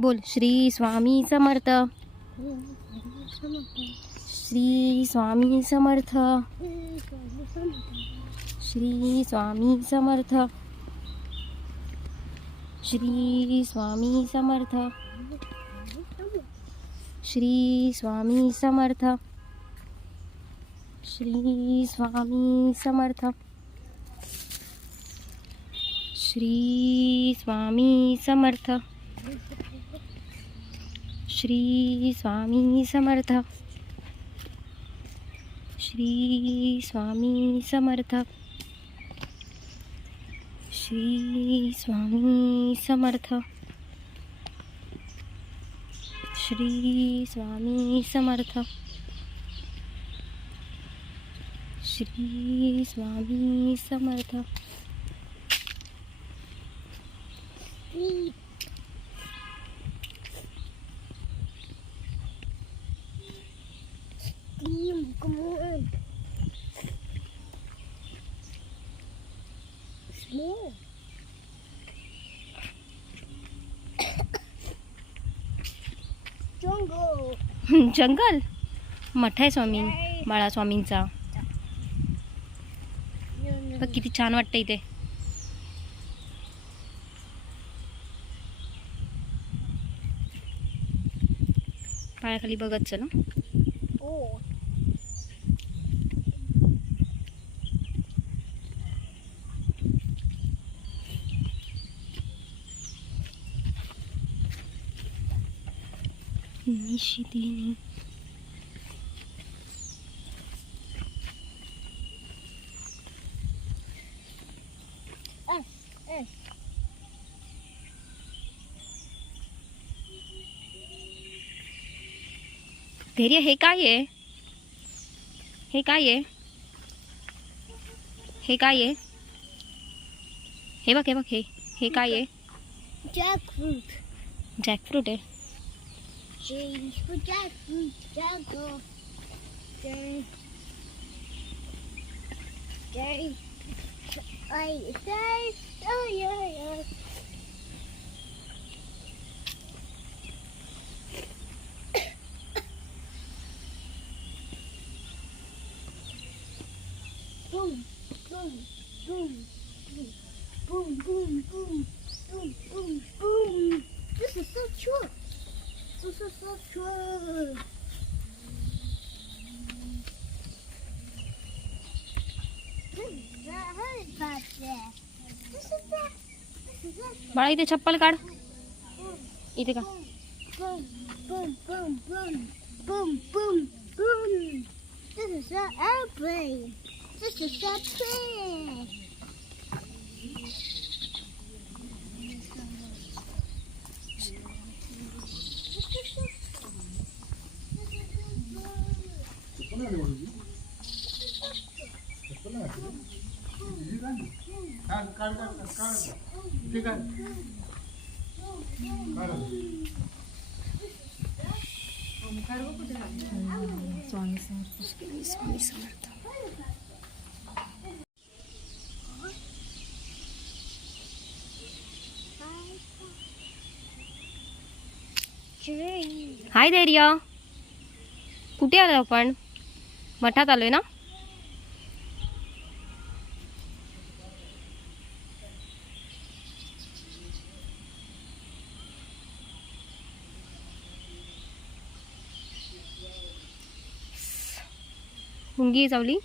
बोल Shri Swami Samarth. Shri Swami Samarth. Shri Swami Samarth. Shri Swami Samarth. Shri Swami Samarth. Shri Swami Samarth. Shri Swami Samarth. Shri Swami Samarth. Shri Swami Samarth. Shri Swami Samarth. Shri Swami Samarth. Shri Swami Samarth. Come on. Small. Jungle. जंगल. मठ आहे स्वामी बाळा स्वामींचा. बघ किती छान वाटतं इथे. पायाखाली बघत चल. Oh. निशिदिनी. धैर्य हे काय आहे? हे काय आहे? हे काय आहे? हे बघ हे काय आहे? Jackfruit. जॅकफ्रूट आहे. Change for jackfruit. Jackfruit. Jay. Oh yeah. Boom, boom, boom, boom, boom, boom, boom, boom, boom. This is so true. This is so true. बाळा इथे चप्पल काढ. इथे का? Boom, boom, boom, boom, boom, boom, boom. This is an airplane. This is a plane. Swami Samarth. Shri Swami Samarth. हाय धैर्य. कुठे आलो आपण? मठात आलोय ना. मुंगी चावली.